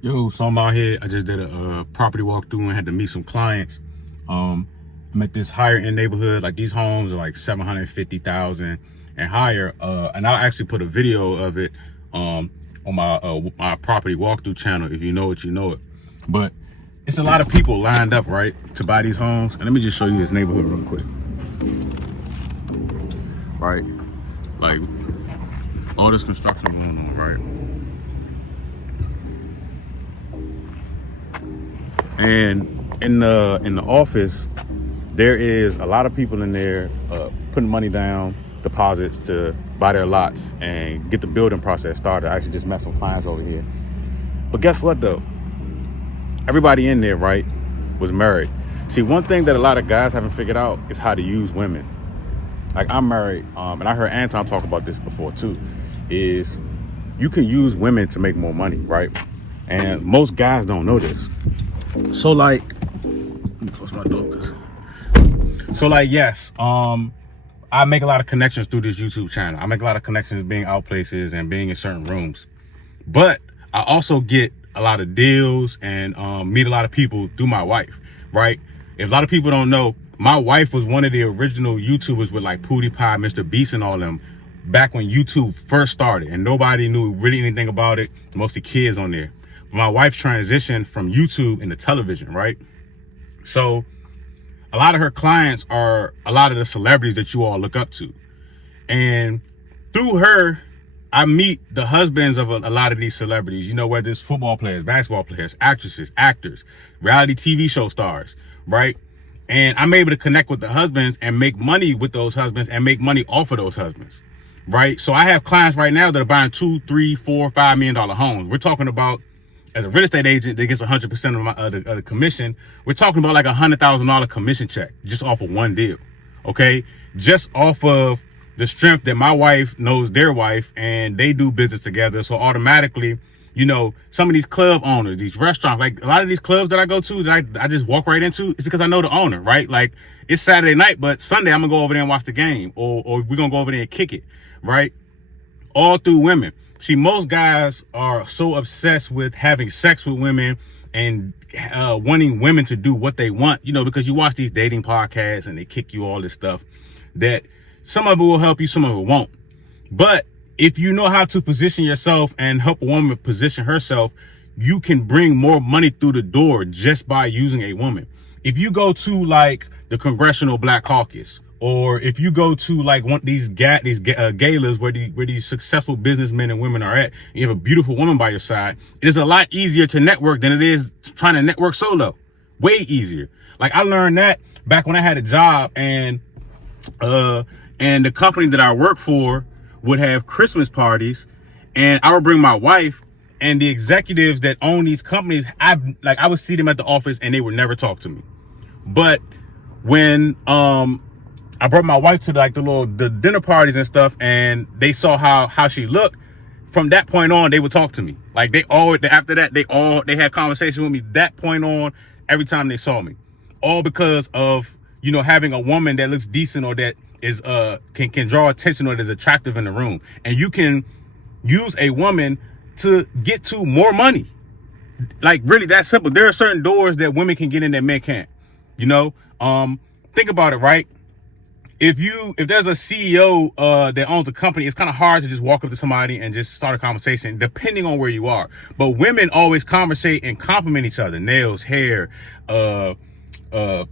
Yo, so I'm out here. I just did a property walkthrough and had to meet some clients. I'm at this higher end neighborhood. Like, these homes are like 750,000 and higher. And I'll actually put a video of it on my property walkthrough channel. If you know it, you know it. But it's a lot of people lined up, right, to buy these homes. And let me just show you this neighborhood real quick. Right, like all this construction going on, right? And in the office, there is a lot of people in there putting money down, deposits to buy their lots and get the building process started. I actually just met some clients over here. But guess what though? Everybody in there, right, was married. See, one thing that a lot of guys haven't figured out is how to use women. Like, I'm married, and I heard Anton talk about this before too, is you can use women to make more money, right? And most guys don't know this. So like, let me close my door. So like, yes, I make a lot of connections through this YouTube channel. I make a lot of connections being out places and being in certain rooms. But I also get a lot of deals and meet a lot of people through my wife, right? If a lot of people don't know, my wife was one of the original YouTubers with like PewDiePie, Mr. Beast and all them back when YouTube first started, and nobody knew really anything about it, mostly kids on there. My wife transitioned from YouTube into television, right? So a lot of her clients are a lot of the celebrities that you all look up to. And through her, I meet the husbands of a lot of these celebrities, you know, whether it's football players, basketball players, actresses, actors, reality TV show stars, right? And I'm able to connect with the husbands and make money with those husbands and make money off of those husbands, right? So I have clients right now that are buying $2, $3, $4, $5 million homes. We're talking about, as a real estate agent that gets 100% of the commission, we're talking about like $100,000 commission check just off of one deal, okay? Just off of the strength that my wife knows their wife and they do business together. So automatically, you know, some of these club owners, these restaurants, like a lot of these clubs that I go to that I just walk right into, it's because I know the owner, right? Like, it's Saturday night, but Sunday I'm gonna go over there and watch the game, or we're gonna go over there and kick it, right? All through women. See, most guys are so obsessed with having sex with women and wanting women to do what they want, you know, because you watch these dating podcasts and they kick you all this stuff, that some of it will help you, some of it won't. But if you know how to position yourself and help a woman position herself, you can bring more money through the door just by using a woman. If you go to like the Congressional Black Caucus, or if you go to like one of these galas where these successful businessmen and women are at, and you have a beautiful woman by your side, it is a lot easier to network than it is trying to network solo. Way easier. Like, I learned that back when I had a job, and the company that I work for would have Christmas parties, and I would bring my wife, and the executives that own these companies, I would see them at the office and they would never talk to me. But when I brought my wife to like the dinner parties and stuff, and they saw how she looked, from that point on, they would talk to me. Like, after that, they had conversation with me that point on, every time they saw me. All because of, you know, having a woman that looks decent, or that is, can draw attention, or that is attractive in the room. And you can use a woman to get to more money. Like, really that simple. There are certain doors that women can get in that men can't, you know? Think about it, right? If there's a CEO that owns a company, it's kind of hard to just walk up to somebody and just start a conversation, depending on where you are. But women always conversate and compliment each other: nails, hair,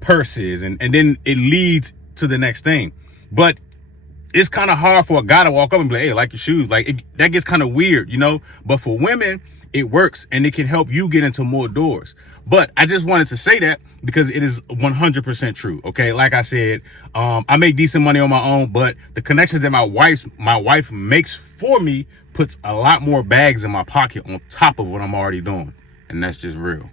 purses, and then it leads to the next thing. But it's kind of hard for a guy to walk up and be like, "Hey, I like your shoes." Like, that gets kind of weird, you know? But for women, it works, and it can help you get into more doors. But I just wanted to say that because it is 100% true. Okay. Like I said, I make decent money on my own, but the connections that my wife makes for me puts a lot more bags in my pocket on top of what I'm already doing. And that's just real.